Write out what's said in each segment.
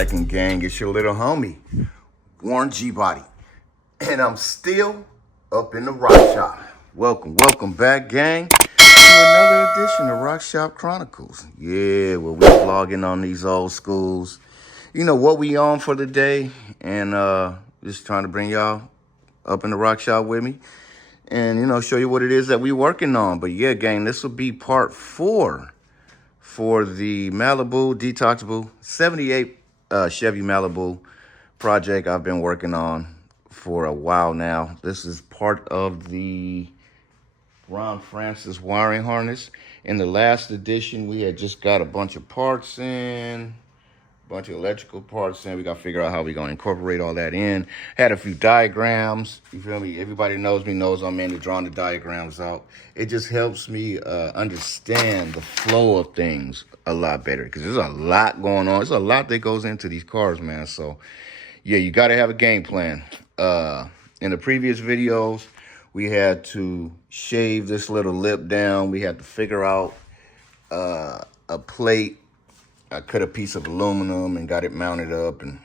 cracking, gang? It's your little homie, Warren G-Body. And I'm still up in the rock shop. Welcome back, gang, to another edition of RocshopChronicles. Yeah, well, we vlogging on these old schools. You know what we on for the day, and just trying to bring y'all up in the rock shop with me. And, you know, show you what it is that we working on. But yeah, gang, this will be part 4 for the Malibu detoxable 78 Chevy Malibu project I've been working on for a while now. This is part of the Ron Francis wiring harness. In the last edition, we had just got a bunch of parts in, bunch of electrical parts in. We got to figure out how we're going to incorporate all that in. Had a few diagrams. You feel me? Everybody knows me, knows I'm into drawing the diagrams out. It just helps me understand the flow of things a lot better, because there's a lot going on. There's a lot that goes into these cars, man. So yeah, you got to have a game plan. In the previous videos, we had to shave this little lip down. We had to figure out a plate. I cut a piece of aluminum and got it mounted up, and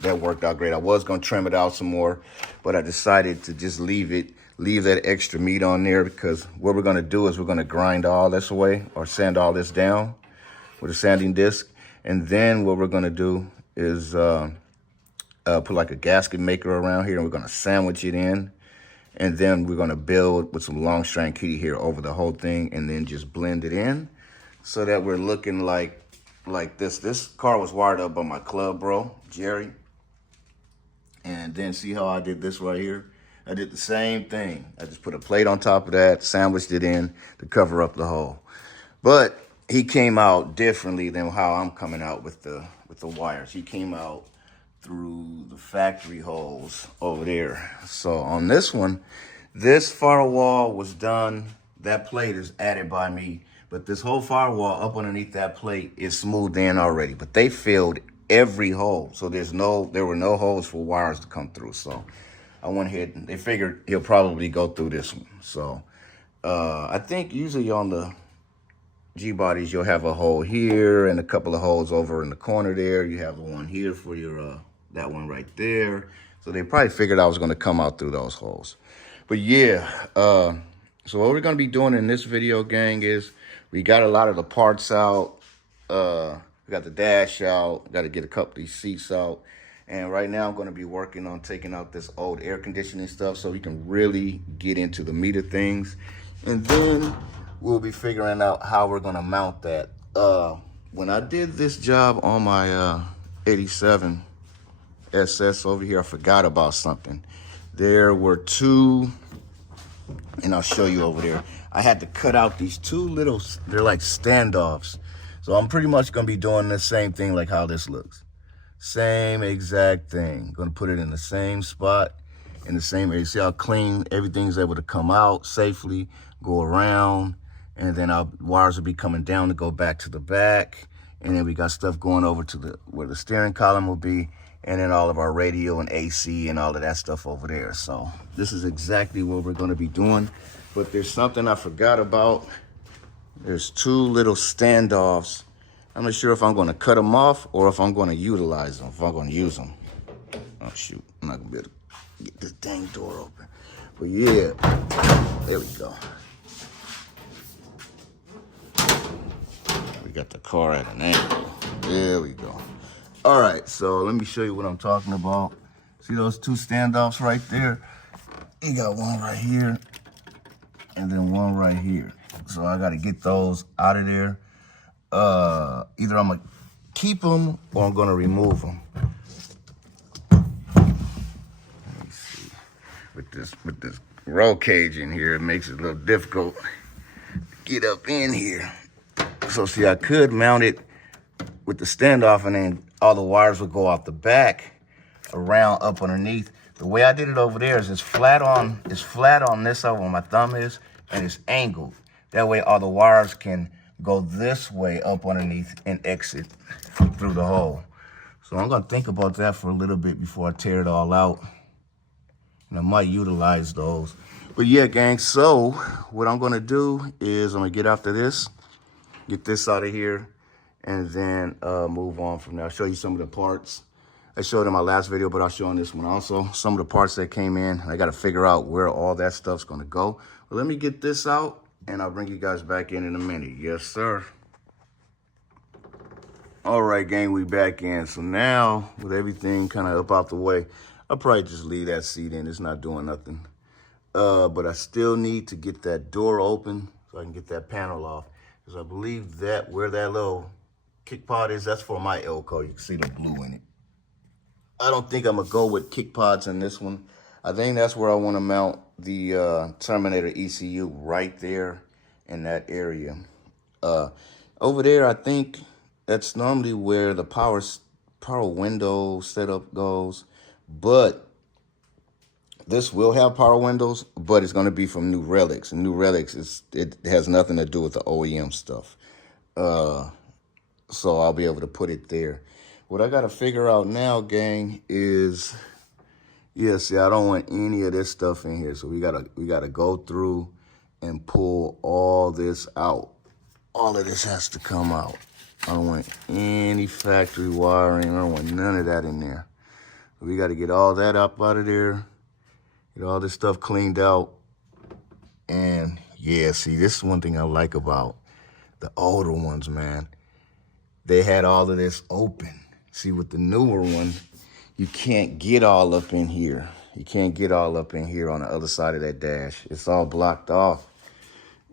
that worked out great. I was going to trim it out some more, but I decided to just leave that extra meat on there, because what we're going to do is we're going to grind all this away, or sand all this down with a sanding disc. And then what we're going to do is put like a gasket maker around here, and we're going to sandwich it in. And then we're going to build with some long strand kitty here over the whole thing, and then just blend it in so that we're looking like this. This car was wired up by my club bro, Jerry. And then see how I did this right here? I did the same thing. I just put a plate on top of that, sandwiched it in to cover up the hole. But he came out differently than how I'm coming out with the wires. He came out through the factory holes over there. So on this one, this firewall was done. That plate is added by me. But this whole firewall up underneath that plate is smoothed in already. But they filled every hole. So there were no holes for wires to come through. So I went ahead and they figured he'll probably go through this one. So I think usually on the G-bodies, you'll have a hole here and a couple of holes over in the corner there. You have the one here for your, that one right there. So they probably figured I was going to come out through those holes. But yeah, so what we're going to be doing in this video, gang, is we got a lot of the parts out. We got the dash out. Got to get a couple of these seats out. And right now I'm going to be working on taking out this old air conditioning stuff so we can really get into the meat of things. And then we'll be figuring out how we're going to mount that. When I did this job on my 87 SS over here, I forgot about something. There were two, and I'll show you over there. I had to cut out these two little, they're like standoffs. So I'm pretty much going to be doing the same thing like how this looks. Same exact thing. Going to put it in the same spot, in the same area. See how clean everything's able to come out safely, go around, and then our wires will be coming down to go back to the back. And then we got stuff going over to where the steering column will be, and then all of our radio and AC and all of that stuff over there. So this is exactly what we're going to be doing. But there's something I forgot about. There's two little standoffs. I'm not sure if I'm going to cut them off or if I'm going to utilize them, if I'm going to use them. Oh, shoot. I'm not going to be able to get this dang door open. But yeah, there we go. We got the car at an angle. There we go. All right, so let me show you what I'm talking about. See those two standoffs right there? You got one right here and then one right here. So I got to get those out of there. Either I'm going to keep them or I'm going to remove them. Let me see. With this roll cage in here, it makes it a little difficult to get up in here. So see, I could mount it with the standoff, and then all the wires would go off the back around up underneath. The way I did it over there is it's flat on this side where my thumb is, and it's angled. That way all the wires can go this way up underneath and exit through the hole. So I'm going to think about that for a little bit before I tear it all out. And I might utilize those. But yeah, gang, so what I'm going to do is I'm going to get after this, get this out of here, and then move on from there. I'll show you some of the parts. I showed in my last video, but I'll show in this one also some of the parts that came in. I got to figure out where all that stuff's going to go. But let me get this out, and I'll bring you guys back in a minute. Yes, sir. All right, gang, we back in. So now, with everything kind of up out the way, I'll probably just leave that seat in. It's not doing nothing. But I still need to get that door open so I can get that panel off. Because I believe that where that little kick pod is, that's for my Elco. You can see the blue in it. I don't think I'm going to go with kick pods in this one. I think that's where I want to mount the Terminator ECU, right there in that area. Over there, I think that's normally where the power window setup goes. But this will have power windows, but it's going to be from New Relics. And New Relics, it has nothing to do with the OEM stuff. So I'll be able to put it there. What I got to figure out now, gang, is, yeah, see, I don't want any of this stuff in here. So we gotta go through and pull all this out. All of this has to come out. I don't want any factory wiring. I don't want none of that in there. We got to get all that up out of there. Get all this stuff cleaned out. And yeah, see, this is one thing I like about the older ones, man. They had all of this open. See, with the newer one, you can't get all up in here. You can't get all up in here on the other side of that dash. It's all blocked off.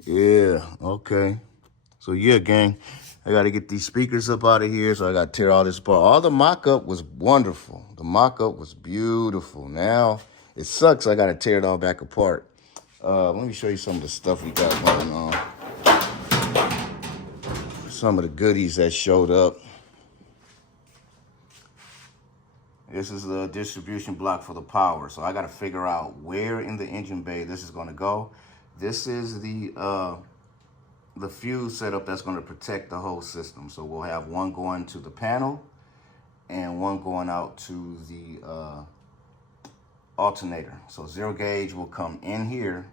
Yeah, okay. So yeah, gang, I got to get these speakers up out of here. So I got to tear all this apart. All the mock-up was wonderful. The mock-up was beautiful. Now, it sucks I got to tear it all back apart. Let me show you some of the stuff we got going on. Some of the goodies that showed up. This is the distribution block for the power. So I got to figure out where in the engine bay this is going to go. This is the fuse setup that's going to protect the whole system. So we'll have one going to the panel and one going out to the alternator. So zero gauge will come in here,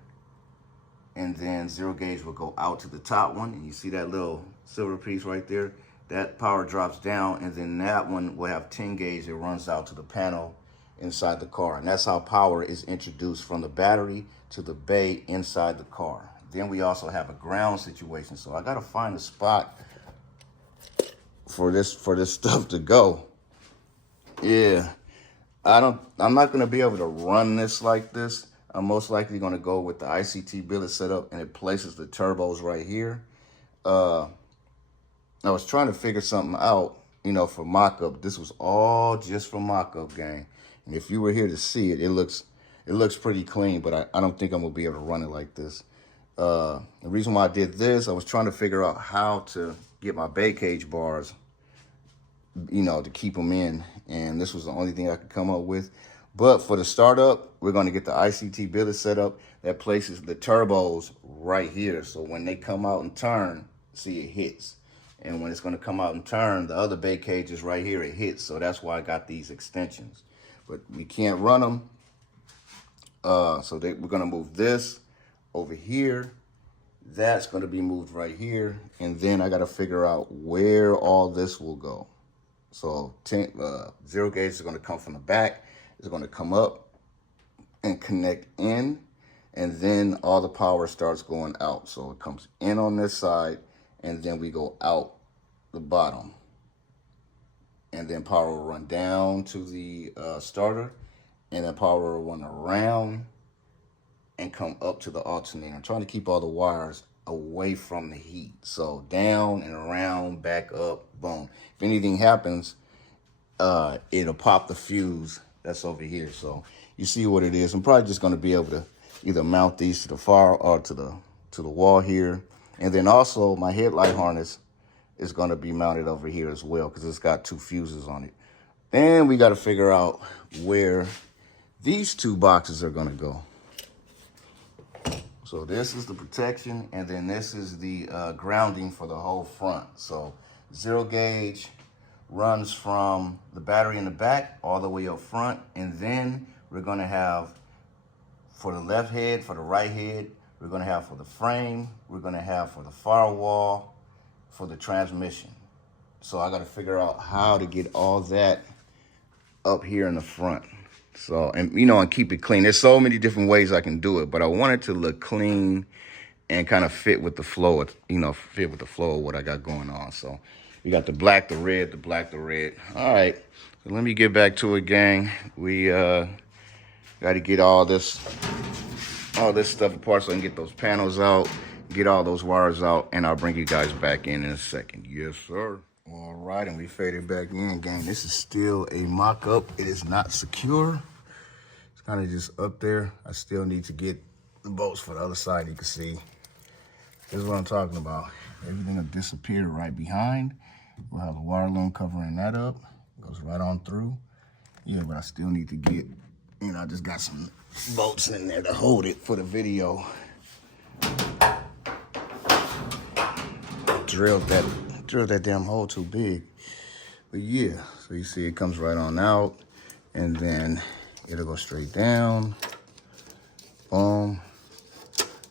and then zero gauge will go out to the top one. And you see that little silver piece right there? That power drops down, and then that one will have 10 gauge that runs out to the panel inside the car. And that's how power is introduced from the battery to the bay inside the car. Then we also have a ground situation. So I got to find a spot for this stuff to go. Yeah. I'm not going to be able to run this like this. I'm most likely going to go with the ICT billet setup, and it places the turbos right here. I was trying to figure something out, you know, for mock-up. This was all just for mock-up, gang. And if you were here to see it, it looks pretty clean, but I don't think I'm going to be able to run it like this. The reason why I did this, I was trying to figure out how to get my bay cage bars, you know, to keep them in. And this was the only thing I could come up with. But for the startup, we're going to get the ICT billet set up that places the turbos right here. So when they come out and turn, see, it hits. And when it's going to come out and turn, the other bay cage is right here, it hits. So that's why I got these extensions. But we can't run them. So we're going to move this over here. That's going to be moved right here. And then I got to figure out where all this will go. So zero gauge is going to come from the back. It's going to come up and connect in. And then all the power starts going out. So it comes in on this side, and then we go out the bottom. And then power will run down to the starter. And then power will run around and come up to the alternator. I'm trying to keep all the wires away from the heat. So down and around, back up, boom. If anything happens, it'll pop the fuse that's over here. So you see what it is. I'm probably just going to be able to either mount these to the far or to the wall here. And then also my headlight harness is going to be mounted over here as well, because it's got 2 fuses on it. Then we got to figure out where these 2 boxes are going to go. So this is the protection, and then this is the grounding for the whole front. So zero gauge runs from the battery in the back all the way up front, and then we're going to have for the left head, for the right head, we're going to have for the frame, we're going to have for the firewall, for the transmission. So I got to figure out how to get all that up here in the front. So, and you know, and keep it clean. There's so many different ways I can do it, but I want it to look clean and kind of fit with the flow, fit with the flow of what I got going on. So we got the black, the red, the black, the red. All right, so let me get back to it, gang. We got to get all this stuff apart so I can get those panels out, get all those wires out, and I'll bring you guys back in a second. Yes, sir. All right, and we faded back in, gang. This is still a mock-up. It is not secure. It's kind of just up there. I still need to get the bolts for the other side. You can see. This is what I'm talking about. Everything will disappear right behind. We'll have a wire loom covering that up. Goes right on through. Yeah, but I still need to get, you know, I just got some bolts in there to hold it for the video. Drilled that damn hole too big. But yeah, so you see it comes right on out, and then it'll go straight down, boom,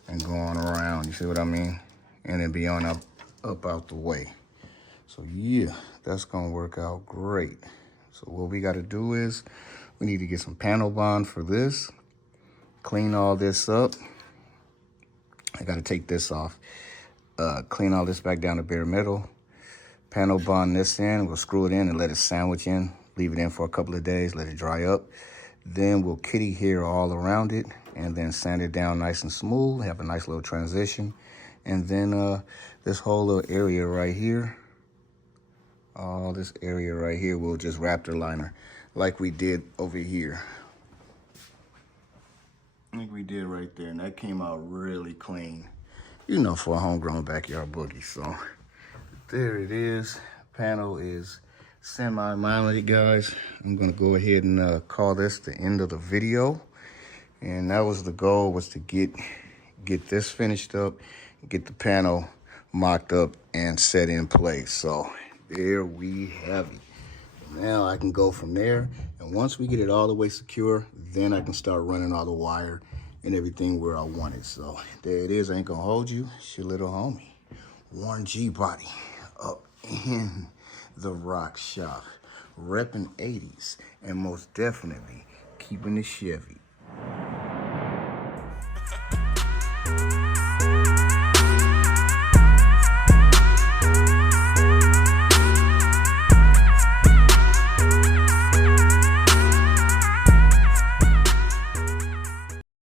and go on around. You see what I mean? And then be on up out the way. So yeah, that's gonna work out great. So what we gotta do is we need to get some panel bond for this, clean all this up. I gotta take this off. Clean all this back down to bare metal. Panel bond this in. We'll screw it in and let it sandwich in. Leave it in for a couple of days, let it dry up. Then we'll kitty hair all around it and then sand it down nice and smooth. Have a nice little transition. And then this whole little area right here, all this area right here, we'll just Raptor liner like we did over here. I think we did right there, and that came out really clean. You know, for a homegrown backyard boogie. So there it is. Panel is semi-mounted, guys. I'm gonna go ahead and call this the end of the video. And that was the goal, was to get this finished up, get the panel mocked up and set in place. So there we have it. Now I can go from there, and once we get it all the way secure, then I can start running all the wire and everything where I want it. So there it is. I ain't gonna hold you. It's your little homie, Warren G Body, up in the rock shop, repping 80s, and most definitely keeping the Chevy.